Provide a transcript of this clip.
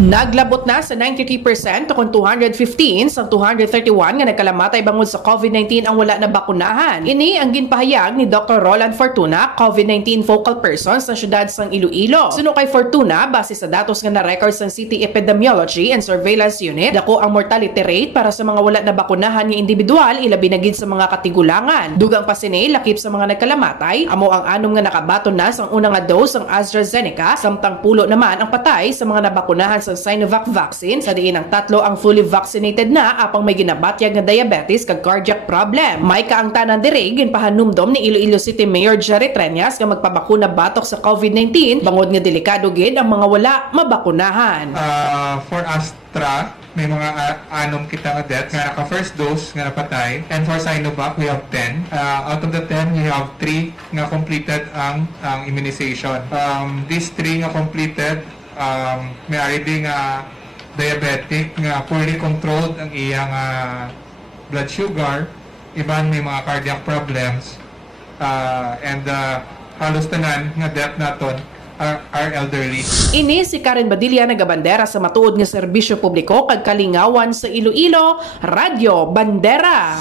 Naglabot na sa 93% kung 215 sa 231 nga nagkalamatay bangod sa COVID-19 ang wala na bakunahan. Ini ang ginpahayag ni Dr. Roland Fortuna, COVID-19 focal person sa syudad sang Iloilo. Suno kay Fortuna, base sa datos nga na-record sa City Epidemiology and Surveillance Unit, dako ang mortality rate para sa mga wala na bakunahan nga individual ilabi na gid sa mga katigulangan. Dugang pa sini lakip sa mga nagkalamatay, amo ang anom nga nakabaton na sang unang nga dose ang AstraZeneca, samtang pulo naman ang patay sa mga nabakunahan sa Sinovac vaccine, sa diin ang 3 ang fully vaccinated na apang may ginabatyag nga diabetes kag cardiac problem. May kaangtanan diri ginpahanumdom ni Iloilo City Mayor Jerry Treñas nga magpabakuna batok sa COVID-19 bangod nga delikado gid ang mga wala mabakunahan. For Astra, may mga anom kita nga deaths nga naka first dose nga napatay, and for Sinovac we have 10. Out of the 10 we have 3 nga completed ang immunization. These 3 nga completed may already nga diabetic nga poorly controlled ang iyang blood sugar, iban may mga cardiac problems, and halos tanan nga death naton are elderly. Ini si Karen Badilla nagabandera sa matuod nga serbisyo publiko kag kalingawan sa Iloilo, Radyo Bandera.